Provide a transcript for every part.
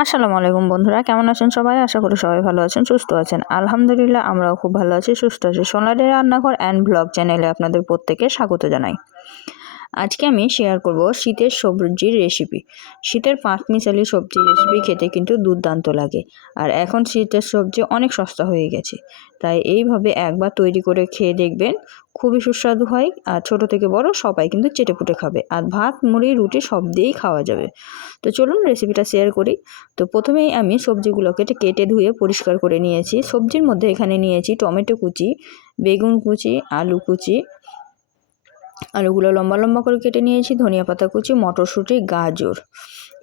আসসালামু আলাইকুম বন্ধুরা, কেমন আছেন সবাই? আশা করি সবাই ভালো আছেন, সুস্থ আছেন। আলহামদুলিল্লাহ, আমরাও খুব ভালো আছি, সুস্থ আছি। সোনালী রান্নাঘর অ্যান্ড ব্লগ চ্যানেলে আপনাদের প্রত্যেকে স্বাগত জানাই। আজকে আমি শেয়ার করব শীতের সবজির রেসিপি। শীতের পাঁচমিশালি সবজির রেসিপি খেতে কিন্তু দুর্দান্ত লাগে। আর এখন শীতের সবজি অনেক সস্তা হয়ে গেছে, তাই এইভাবে একবার তৈরি করে খেয়ে দেখবেন, খুবই সুস্বাদু হয়। আর ছোট থেকে বড় সবাই কিন্তু চেটেপুটে খাবে, আর ভাত মুড়ি রুটি সব দিয়েই খাওয়া যাবে। তো চলুন রেসিপিটা শেয়ার করি। তো প্রথমেই আমি সবজিগুলোকে কেটে ধুয়ে পরিষ্কার করে নিয়েছি। সবজির মধ্যে এখানে নিয়েছি টমেটো কুচি, বেগুন কুচি, আলু কুচি, আলুগুলো লম্বা লম্বা করে কেটে নিয়েছি, ধনিয়া পাতা কুচি, মটরশুঁটি, গাজর,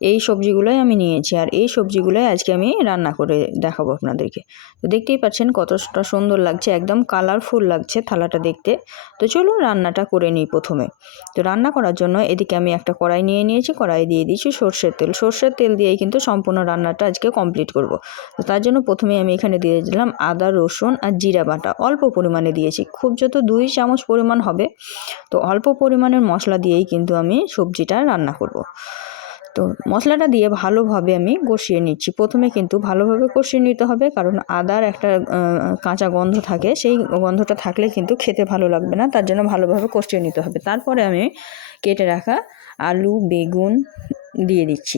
এই সবজিগুলোই আমি নিয়েছি। আর এই সবজিগুলোই আজকে আমি রান্না করে দেখাবো আপনাদেরকে। তো দেখতেই পাচ্ছেন কতটা সুন্দর লাগছে, একদম কালারফুল লাগছে থালাটা দেখতে। তো চলুন রান্নাটা করে নিই প্রথমে। তো রান্না করার জন্য এদিকে আমি একটা কড়াই নিয়ে নিয়েছি, কড়াই দিয়ে দিয়েছি সর্ষের তেল। সর্ষের তেল দিয়েই কিন্তু সম্পূর্ণ রান্নাটা আজকে কমপ্লিট করব। তো তার জন্য প্রথমে আমি এখানে দিয়ে দিলাম আদা রসুন আর জিরা বাটা, অল্প পরিমাণে দিয়েছি, খুব যত 2 চামচ পরিমাণ হবে। তো অল্প পরিমাণের মশলা দিয়েই কিন্তু আমি সবজিটা রান্না করব। তো মশলাটা দিয়ে ভালোভাবে আমি কষিয়ে নিচ্ছি। প্রথমে কিন্তু ভালোভাবে কষিয়ে নিতে হবে, কারণ আদার একটা কাঁচা গন্ধ থাকে, সেই গন্ধটা থাকলে কিন্তু খেতে ভালো লাগবে না। তার জন্য ভালোভাবে কষিয়ে নিতে হবে। তারপরে আমি কেটে রাখা আলু বেগুন দিয়ে দিচ্ছি।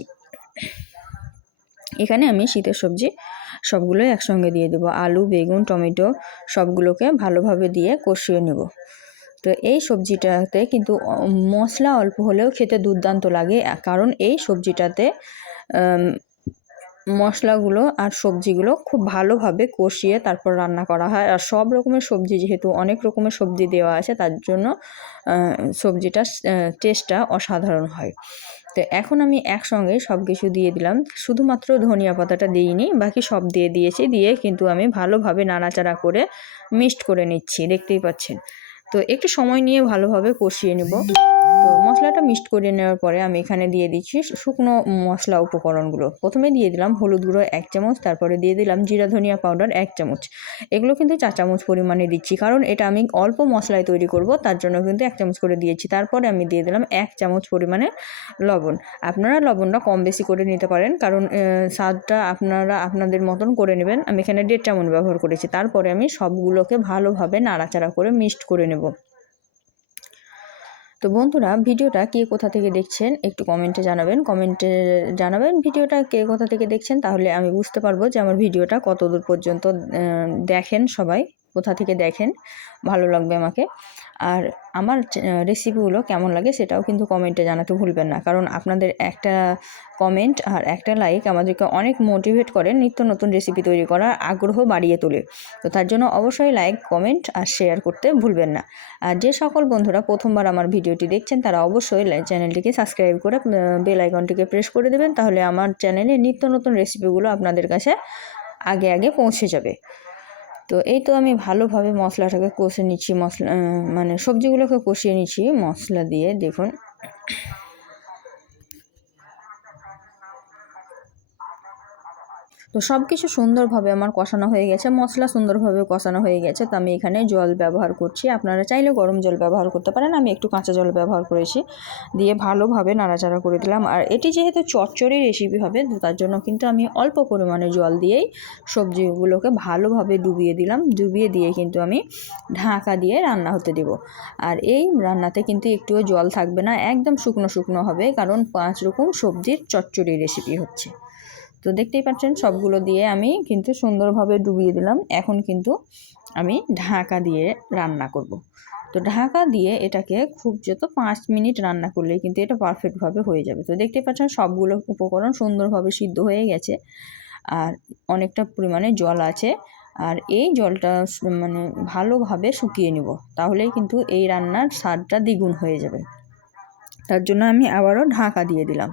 এখানে আমি শীতের সবজি সবগুলোই একসঙ্গে দিয়ে দেবো। আলু বেগুন টমেটো সবগুলোকে ভালোভাবে দিয়ে কষিয়ে নেব। তো এই সবজিটাতে কিন্তু মশলা অল্প হলেও খেতে দুর্দান্ত লাগে, কারণ এই সবজিটাতে মশলাগুলো আর সবজিগুলো খুব ভালোভাবে কষিয়ে তারপর রান্না করা হয়। আর সব রকমের সবজি, যেহেতু অনেক রকমের সবজি দেওয়া আছে, তার জন্য সবজিটার টেস্টটা অসাধারণ হয়। তো এখন আমি একসঙ্গে সব কিছু দিয়ে দিলাম, শুধুমাত্র ধনিয়া পাতাটা দিইনি, বাকি সব দিয়ে দিয়েছি। দিয়ে কিন্তু আমি ভালোভাবে নাড়াচাড়া করে মিক্সড করে নিচ্ছি, দেখতেই পাচ্ছেন। তো একটু সময় নিয়ে ভালোভাবে কষিয়ে নেব। তো মশলাটা মিক্সড করে নেওয়ার পরে আমি এখানে দিয়ে দিচ্ছি শুকনো মশলা উপকরণগুলো। প্রথমে দিয়ে দিলাম হলুদ গুঁড়ো 1 চামচ, তারপরে দিয়ে দিলাম জিরা ধনিয়া পাউডার 1 চামচ। এগুলো কিন্তু 4 চামচ পরিমাণে দিচ্ছি, কারণ এটা আমি অল্প মশলায় তৈরি করব, তার জন্য কিন্তু 1 চামচ করে দিয়েছি। তারপরে আমি দিয়ে দিলাম 1 চামচ পরিমাণে লবণ। আপনারা লবণটা কম বেশি করে নিতে পারেন, কারণ স্বাদটা আপনারা আপনাদের মতন করে নেবেন। আমি এখানে 1.5 চামচ ব্যবহার করেছি। তারপরে আমি সবগুলোকে ভালোভাবে নাড়াচাড়া করে মিক্সড করে নেব। তো বন্ধুরা, ভিডিওটা কে কোথা থেকে দেখছেন একটু কমেন্টে জানাবেন ভিডিওটা কে কোথা থেকে দেখছেন, তাহলে আমি বুঝতে পারবো যে আমার ভিডিওটা কতদূর পর্যন্ত দেখেন, সবাই কোথা থেকে দেখেন, ভালো লাগবে আমাকে। আর আমার রেসিপিগুলো কেমন লাগে সেটাও কিন্তু কমেন্টে জানাতে ভুলবেন না, কারণ আপনাদের একটা কমেন্ট আর একটা লাইক আমাদেরকে অনেক মোটিভেট করে নিত্য নতুন রেসিপি তৈরি করার আগ্রহ বাড়িয়ে তোলে। তো তার জন্য অবশ্যই লাইক কমেন্ট আর শেয়ার করতে ভুলবেন না। আর যে সকল বন্ধুরা প্রথমবার আমার ভিডিওটি দেখছেন, তারা অবশ্যই চ্যানেলটিকে সাবস্ক্রাইব করে বেল আইকনটিকে প্রেস করে দেবেন, তাহলে আমার চ্যানেলে নিত্য নতুন রেসিপিগুলো আপনাদের কাছে আগে আগে পৌঁছে যাবে। তো এই তো আমি ভালোভাবে মশলাটাকে কষে নিচ্ছি, মানে সবজিগুলোকে কষিয়ে নিচ্ছি মশলা দিয়ে। দেখুন, তো সব কিছু সুন্দরভাবে আমার কষানো হয়ে গেছে, মশলা সুন্দরভাবে কষানো হয়ে গেছে। তো আমি এখানে জল ব্যবহার করছি, আপনারা চাইলে গরম জল ব্যবহার করতে পারেন, আমি একটু কাঁচা জল ব্যবহার করেছি। দিয়ে ভালোভাবে নাড়াচাড়া করে দিলাম। আর এটি যেহেতু চচ্চড়ি রেসিপি হবে, তো তার জন্য কিন্তু আমি অল্প পরিমাণে জল দিয়েই সবজিগুলোকে ভালোভাবে ডুবিয়ে দিলাম। ডুবিয়ে দিয়ে কিন্তু আমি ঢাকা দিয়ে রান্না হতে দেব। আর এই রান্নাতে কিন্তু একটুও জল থাকবে না, একদম শুকনো শুকনো হবে, কারণ 5 রকম সবজির চচ্চড়ি রেসিপি হচ্ছে। তো দেখতেই পাচ্ছেন সবগুলো দিয়ে আমি কিন্তু সুন্দরভাবে ডুবিয়ে দিলাম। এখন কিন্তু আমি ঢাকা দিয়ে রান্না করব। তো ঢাকা দিয়ে এটাকে খুব যত 5 মিনিট রান্না করলেই কিন্তু এটা পারফেক্টভাবে হয়ে যাবে। তো দেখতেই পাচ্ছেন সবগুলো উপকরণ সুন্দরভাবে সিদ্ধ হয়ে গেছে, আর অনেকটা পরিমাণে জল আছে। আর এই জলটা মানে ভালোভাবে শুকিয়ে নেব, তাহলেই কিন্তু এই রান্নার স্বাদটা দ্বিগুণ হয়ে যাবে। তার জন্য আমি আবারও ঢাকা দিয়ে দিলাম।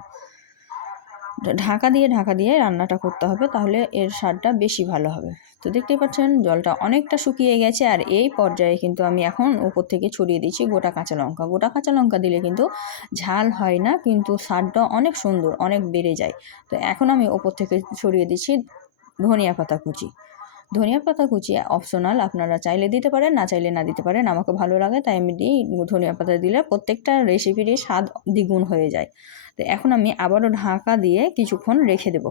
ঢাকা দিয়ে রান্নাটা করতে হবে, তাহলে এর স্বাদটা বেশি ভালো হবে। তো দেখতেই পাচ্ছেন জলটা অনেকটা শুকিয়ে গেছে। আর এই পর্যায়ে কিন্তু আমি এখন উপর থেকে ছড়িয়ে দিচ্ছি গোটা কাঁচা লঙ্কা। গোটা কাঁচা লঙ্কা দিলে কিন্তু ঝাল হয় না, কিন্তু স্বাদটা অনেক সুন্দর, অনেক বেড়ে যায়। তো এখন আমি উপর থেকে ছড়িয়ে দিচ্ছি ধনিয়া পাতা কুচি। ধনিয়া পাতা কুচি অপশনাল, আপনারা চাইলে দিতে পারেন, না চাইলে না দিতে পারেন। আমাকে ভালো লাগে তাই আমি দিই। ধনিয়া পাতা দিলে প্রত্যেকটা রেসিপিরই স্বাদ দ্বিগুণ হয়ে যায়। তো এখন আমি আবারও ঢাকা দিয়ে কিছুক্ষণ রেখে দেব।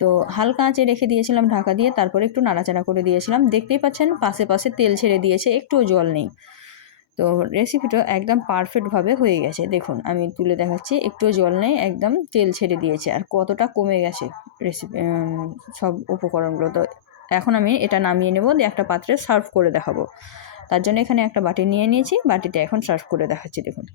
তো হালকা আঁচে রেখে দিয়েছিলাম ঢাকা দিয়ে, তারপরে একটু নাড়াচাড়া করে দিয়েছিলাম। দেখতেই পাচ্ছেন পাশে পাশে তেল ছেড়ে দিয়েছে, একটুও জল নেই। তো রেসিপিটা একদম পারফেক্টভাবে হয়ে গেছে। দেখুন আমি তুলে দেখাচ্ছি, একটুও জল নেই, একদম তেল ছেড়ে দিয়েছে। আর কতটা কমে গেছে রেসিপি, সব উপকরণগুলো। তো এখন আমি এটা নামিয়ে নেব, দিয়ে একটা পাত্রে সার্ভ করে দেখাবো। তার জন্য এখানে একটা বাটি নিয়ে নিয়েছি, বাটিতে এখন সার্ভ করে দেখাচ্ছি। দেখুন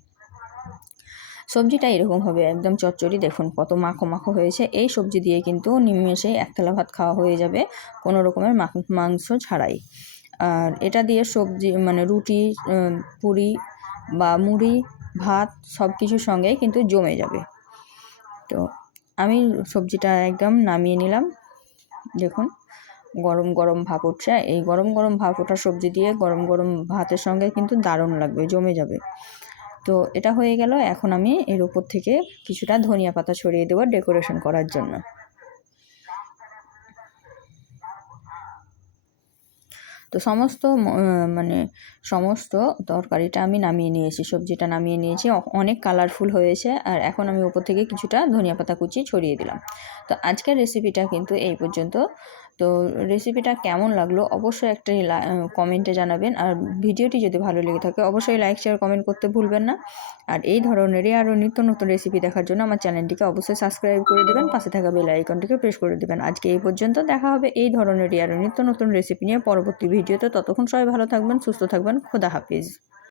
সবজিটা এরকম হবে, একদম চচ্চড়ি। দেখুন কত মাখো মাখো হয়েছে। এই সবজি দিয়ে কিন্তু নিমেষে এক থালা ভাত খাওয়া হয়ে যাবে, কোনো রকমের মাংস ছাড়াই। আর এটা দিয়ে সবজি মানে রুটি, পুরি বা মুড়ি, ভাত সব কিছুর সঙ্গে কিন্তু জমে যাবে। তো আমি সবজিটা একদম নামিয়ে নিলাম। দেখুন গরম গরম ভাপ উঠছে, এই গরম গরম ভাপ ওঠা সবজি দিয়ে গরম গরম ভাতের সঙ্গে কিন্তু দারুণ লাগবে, জমে যাবে। তো এটা হয়ে গেল। এখন আমি এর উপর থেকে কিছুটা ধনিয়া পাতা ছড়িয়ে দেবো ডেকোরেশন করার জন্য। তো মানে সমস্ত তরকারিটা আমি নামিয়ে নিয়েছি, সবজিটা নামিয়ে নিয়েছি, অনেক কালারফুল হয়েছে। আর এখন আমি উপর থেকে কিছুটা ধনিয়া পাতা কুচি ছড়িয়ে দিলাম। তো আজকের রেসিপিটা কিন্তু এই পর্যন্ত। তো রেসিপিটা কেমন লাগলো অবশ্যই একটা কমেন্টে জানাবেন। আর ভিডিওটি যদি ভালো লেগে থাকে অবশ্যই লাইক শেয়ার কমেন্ট করতে ভুলবেন না। আর এই ধরনেরই আরও নিত্য নতুন রেসিপি দেখার জন্য আমার চ্যানেলটিকে অবশ্যই সাবস্ক্রাইব করে দেবেন, পাশে থাকা বেল আইকনটিকে প্রেস করে দেবেন। আজকে এই পর্যন্ত, দেখা হবে এই ধরনেরই আরও নিত্য নতুন রেসিপি নিয়ে পরবর্তী ভিডিওতে। ততক্ষণ সবাই ভালো থাকবেন, সুস্থ থাকবেন। খোদা হাফিজ।